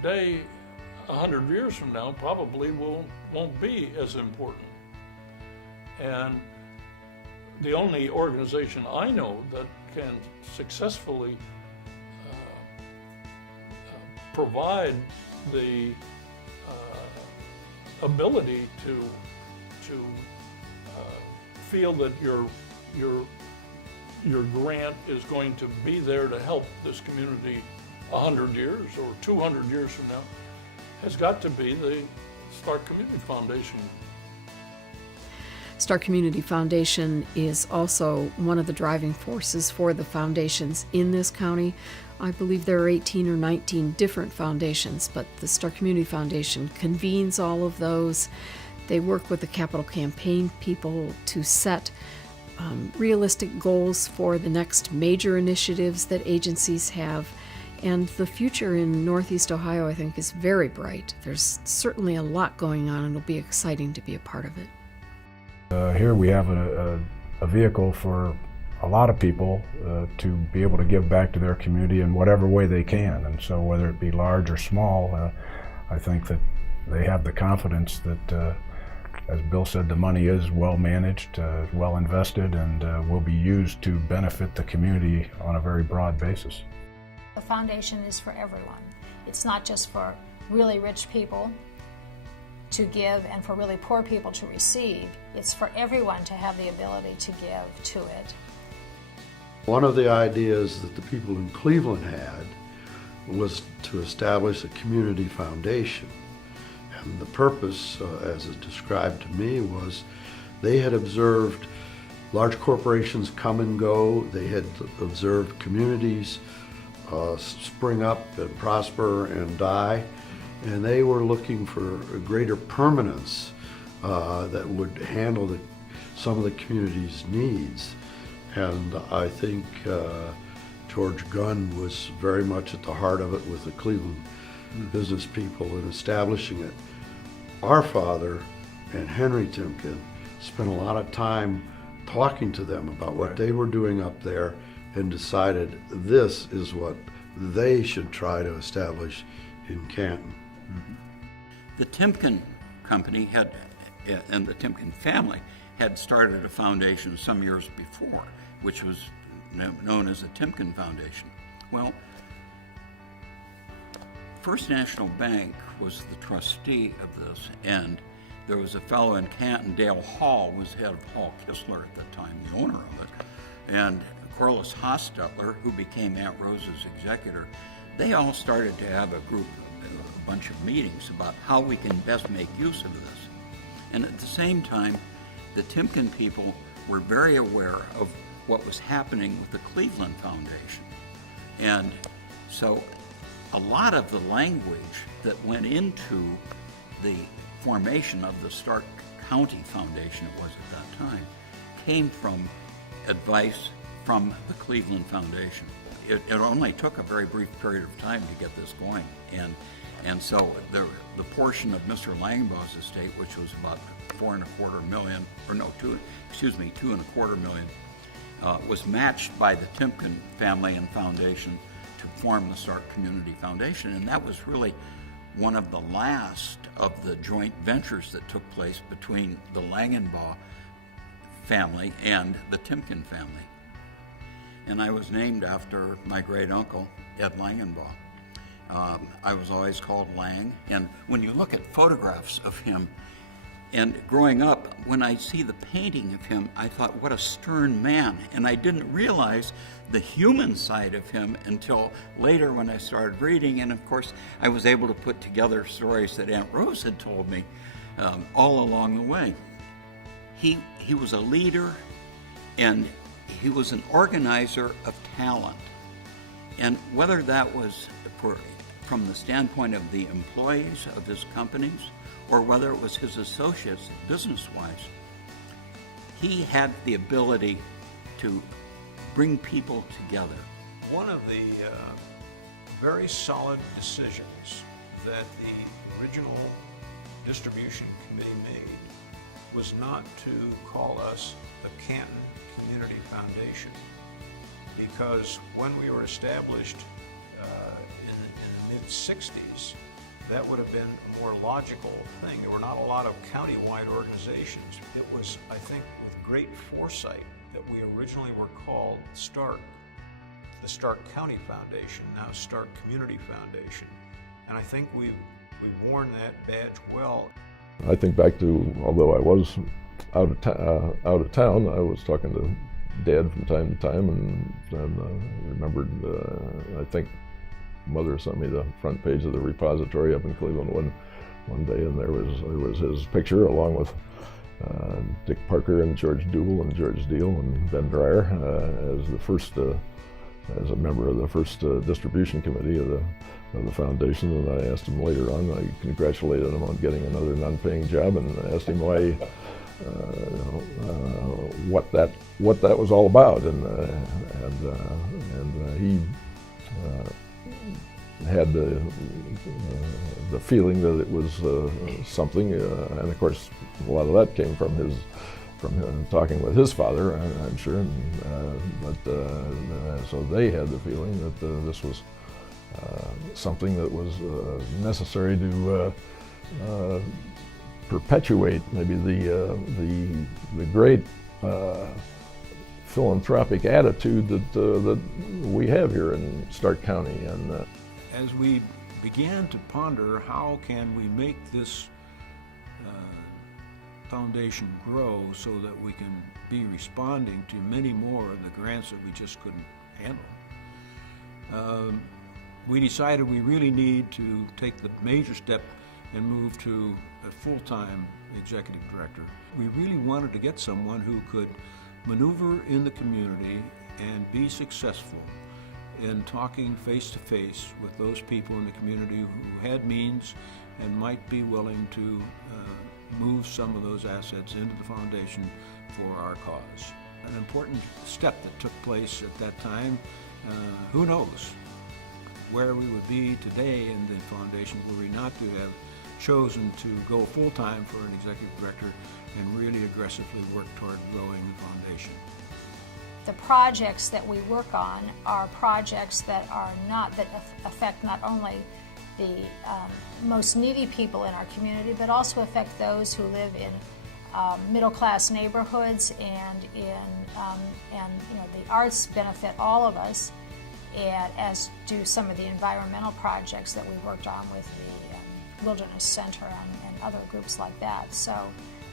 today, 100 years from now, probably won't be as important. And the only organization I know that can successfully provide the ability to feel that your grant is going to be there to help this community 100 years or 200 years from now has got to be the Stark Community Foundation. Stark Community Foundation is also one of the driving forces for the foundations in this county. I believe there are 18 or 19 different foundations, but the Stark Community Foundation convenes all of those. They work with the capital campaign people to set realistic goals for the next major initiatives that agencies have. And the future in Northeast Ohio, I think, is very bright. There's certainly a lot going on, and it'll be exciting to be a part of it. Here we have a vehicle for a lot of people to be able to give back to their community in whatever way they can. And so whether it be large or small, I think that they have the confidence that, as Bill said, the money is well managed, well invested, and will be used to benefit the community on a very broad basis. The foundation is for everyone. It's not just for really rich people to give and for really poor people to receive. It's for everyone to have the ability to give to it. One of the ideas that the people in Cleveland had was to establish a community foundation. And the purpose, as it described to me, was they had observed large corporations come and go. They had observed communities spring up and prosper and die. And they were looking for a greater permanence that would handle some of the community's needs. And I think George Gunn was very much at the heart of it with the Cleveland business people in establishing it. Our father and Henry Timken spent a lot of time talking to them about what they were doing up there and decided this is what they should try to establish in Canton. The Timken company and the Timken family had started a foundation some years before, which was known as the Timken Foundation. Well, First National Bank was the trustee of this, and there was a fellow in Canton, Dale Hall, was head of Hall Kistler at the time, the owner of it, and Corliss Hostetler, who became Aunt Rose's executor. They all started to have a bunch of meetings about how we can best make use of this. And at the same time, the Timken people were very aware of what was happening with the Cleveland Foundation. And so a lot of the language that went into the formation of the Stark County Foundation, it was at that time, came from advice from the Cleveland Foundation. It only took a very brief period of time to get this going. And so the portion of Mr. Langenbaugh's estate, which was about $2.25 million, was matched by the Timken family and foundation to form the Stark Community Foundation. And that was really one of the last of the joint ventures that took place between the Langenbaugh family and the Timken family. And I was named after my great uncle, Ed Langenbaugh. I was always called Lang, and when you look at photographs of him, and growing up, when I see the painting of him, I thought, what a stern man, and I didn't realize the human side of him until later when I started reading, and of course, I was able to put together stories that Aunt Rose had told me all along the way. He was a leader, and he was an organizer of talent, and whether that was from the standpoint of the employees of his companies or whether it was his associates business-wise, he had the ability to bring people together. One of the very solid decisions that the original distribution committee made was not to call us the Canton Community Foundation, because when we were established in the mid-60s, that would have been a more logical thing. There were not a lot of county-wide organizations. It was, I think, with great foresight that we originally were called Stark, the Stark County Foundation, now Stark Community Foundation. And I think we've worn that badge well. I think back to, although I was out of town, I was talking to Dad from time to time, and remembered, I think Mother sent me the front page of the repository up in Cleveland one day, and there was his picture along with Dick Parker and George Duble and George Deal and Ben Dreyer as a member of the first distribution committee of the foundation. And I asked him later on, I congratulated him on getting another non-paying job, and asked him why, what that was all about, and he had the feeling that it was something, and of course a lot of that came from talking with his father, I'm sure, so they had the feeling that this was something that was necessary to perpetuate maybe the great philanthropic attitude that we have here in Stark County. And as we began to ponder how can we make this foundation grow so that we can be responding to many more of the grants that we just couldn't handle, we decided we really need to take the major step and move to a full-time executive director. We really wanted to get someone who could maneuver in the community and be successful in talking face-to-face with those people in the community who had means and might be willing to move some of those assets into the foundation for our cause. An important step that took place at that time. Who knows where we would be today in the foundation were we not to have chosen to go full-time for an executive director and really aggressively work toward growing the foundation. The projects that we work on are projects that affect not only the most needy people in our community, but also affect those who live in middle-class neighborhoods, and the arts benefit all of us, and as do some of the environmental projects that we worked on with the Wilderness Center and other groups like that. So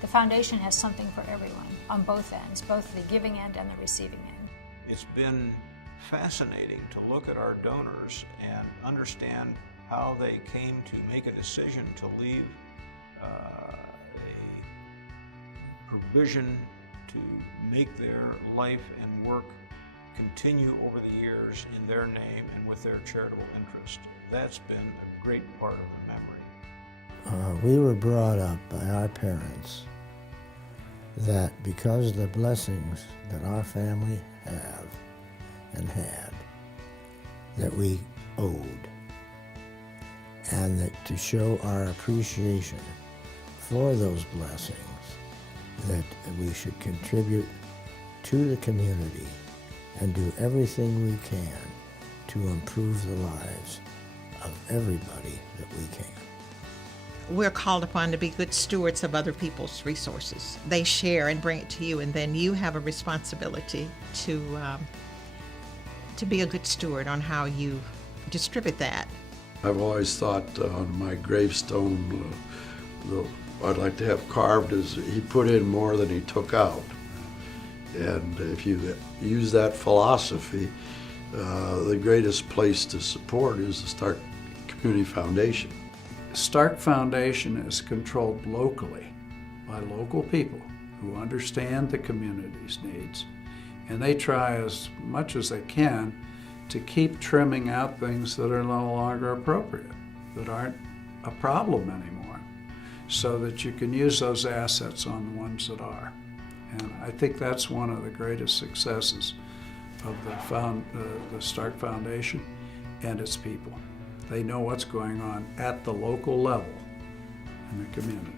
the foundation has something for everyone on both ends, both the giving end and the receiving end. It's been fascinating to look at our donors and understand how they came to make a decision to leave a provision to make their life and work continue over the years in their name and with their charitable interest. That's been a great part of the memory. We were brought up by our parents that because of the blessings that our family have and had, that we owed, and that to show our appreciation for those blessings, that we should contribute to the community and do everything we can to improve the lives of everybody that we can. We're called upon to be good stewards of other people's resources. They share and bring it to you, and then you have a responsibility to be a good steward on how you distribute that. I've always thought on my gravestone, I'd like to have carved as he put in more than he took out. And if you use that philosophy, the greatest place to support is the Stark Community Foundation. Stark Foundation is controlled locally by local people who understand the community's needs, and they try as much as they can to keep trimming out things that are no longer appropriate, that aren't a problem anymore, so that you can use those assets on the ones that are. And I think that's one of the greatest successes of the Stark Foundation and its people. They know what's going on at the local level in the community.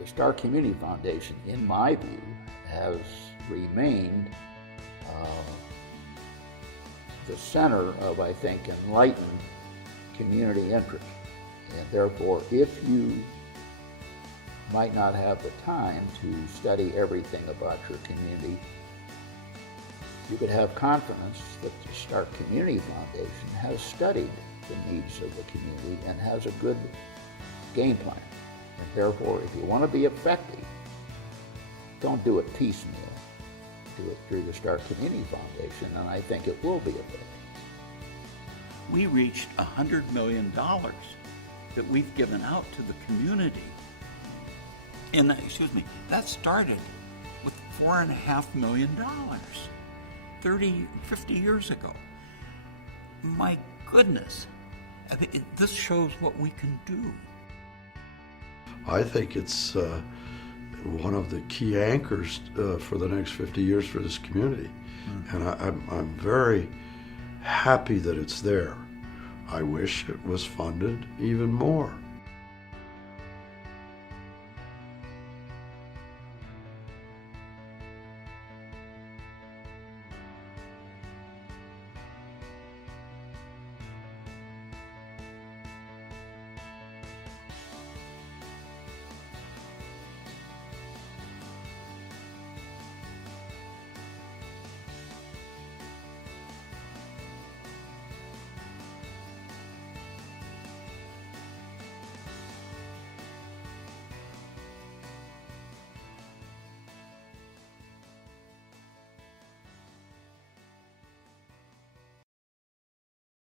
The Stark Community Foundation, in my view, has remained the center of, I think, enlightened community interest And therefore, if you might not have the time to study everything about your community, you could have confidence that the Stark Community Foundation has studied the needs of the community and has a good game plan. And therefore, if you want to be effective, don't do it piecemeal. Do it through the Stark Community Foundation, and I think it will be effective. We reached $100 million that we've given out to the community. And, that started with $4.5 million 50 years ago. My goodness, I mean, this shows what we can do. I think it's one of the key anchors for the next 50 years for this community. And I'm very happy that it's there. I wish it was funded even more.